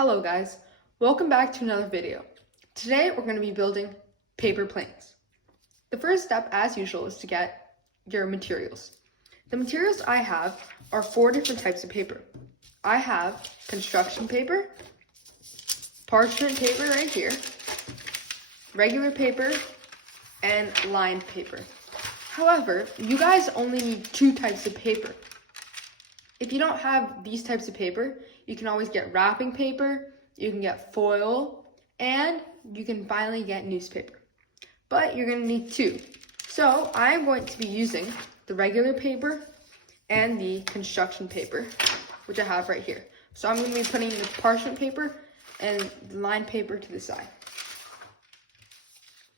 Hello guys, welcome back to another video. Today we're going to be building paper planes. The first step, as usual, is to get your materials. The materials I have are 4 different types of paper. I have construction paper, parchment paper right here, regular paper, and lined paper. However, you guys only need 2 types of paper. If you don't have these types of paper, you can always get wrapping paper, you can get foil, and you can finally get newspaper. But you're going to need 2. So I'm going to be using the regular paper and the construction paper, which I have right here. So I'm going to be putting the parchment paper and the lined paper to the side.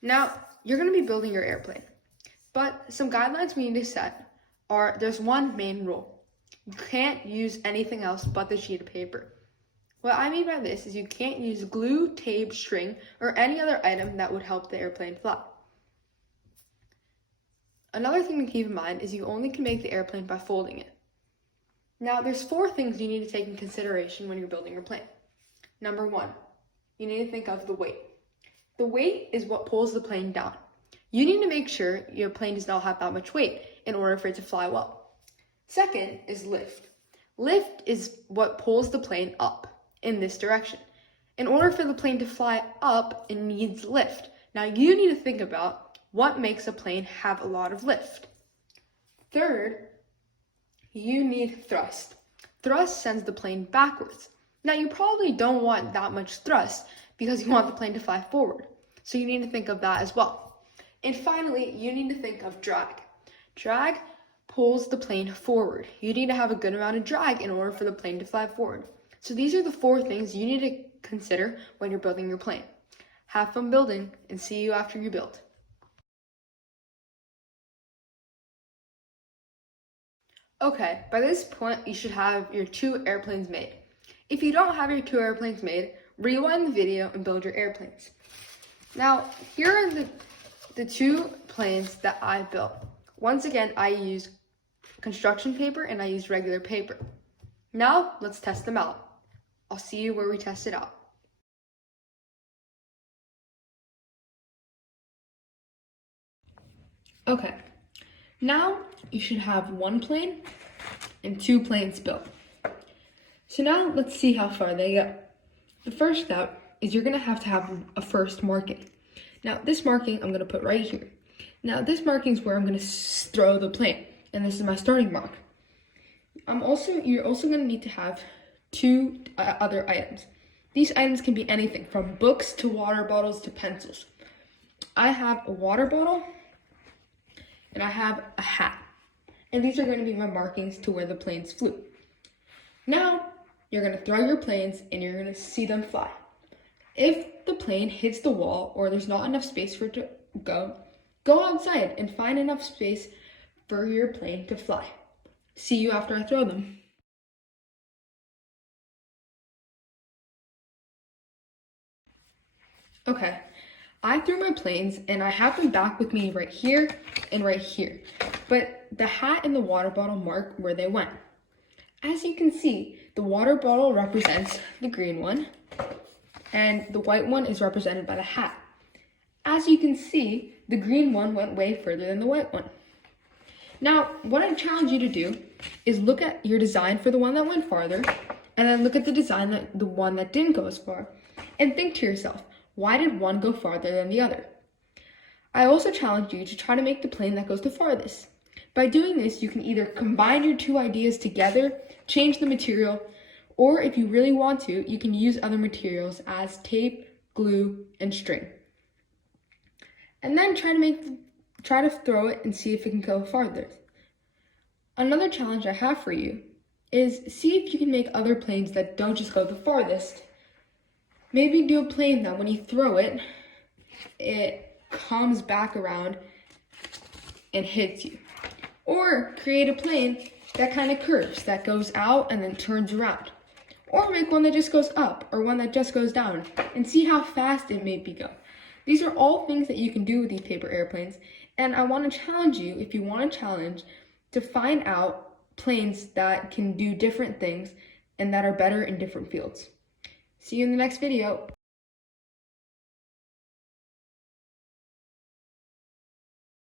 Now, you're going to be building your airplane. But some guidelines we need to set are, there's one main rule. You can't use anything else but the sheet of paper. What I mean by this is you can't use glue, tape, string, or any other item that would help the airplane fly. Another thing to keep in mind is you only can make the airplane by folding it. Now, there's 4 things you need to take in consideration when you're building your plane. Number 1, you need to think of the weight. The weight is what pulls the plane down. You need to make sure your plane does not have that much weight in order for it to fly well. Second is lift. Lift is what pulls the plane up in this direction. In order for the plane to fly up, it needs lift. Now you need to think about what makes a plane have a lot of lift. Third, you need thrust. Thrust sends the plane backwards. Now you probably don't want that much thrust because you want the plane to fly forward. So you need to think of that as well. And finally, you need to think of drag. Drag pulls the plane forward. You need to have a good amount of drag in order for the plane to fly forward. So these are the 4 things you need to consider when you're building your plane. Have fun building, and see you after you build. Okay, by this point you should have your 2 airplanes made. If you don't have your 2 airplanes made, rewind the video and build your airplanes. Now, here are the 2 planes that I built. Once again, I used construction paper and I used regular paper. Now, let's test them out. I'll see you where we test it out. Okay, now you should have 1 plane and 2 planes built. So now let's see how far they go. The first step is you're gonna have to have a first marking. Now this marking I'm gonna put right here. Now this marking is where I'm gonna throw the plane, and this is my starting mark. You're also gonna need to have 2 other items. These items can be anything from books to water bottles to pencils. I have a water bottle and I have a hat. And these are going to be my markings to where the planes flew. Now, you're going to throw your planes and you're going to see them fly. If the plane hits the wall or there's not enough space for it to go outside and find enough space for your plane to fly. See you after I throw them. Okay, I threw my planes and I have them back with me right here and right here. But the hat and the water bottle mark where they went. As you can see, the water bottle represents the green one and the white one is represented by the hat. As you can see, the green one went way further than the white one. Now, what I challenge you to do is look at your design for the one that went farther and then look at the design the one that didn't go as far and think to yourself, why did one go farther than the other? I also challenge you to try to make the plane that goes the farthest. By doing this, you can either combine your 2 ideas together, change the material, or if you really want to, you can use other materials as tape, glue, and string. And then try to throw it and see if it can go farther. Another challenge I have for you is see if you can make other planes that don't just go the farthest. Maybe do a plane that when you throw it, it comes back around and hits you. Or create a plane that kind of curves, that goes out and then turns around. Or make one that just goes up or one that just goes down and see how fast it maybe go. These are all things that you can do with these paper airplanes, and I want to challenge you, if you want a challenge, to find out planes that can do different things and that are better in different fields. See you in the next video.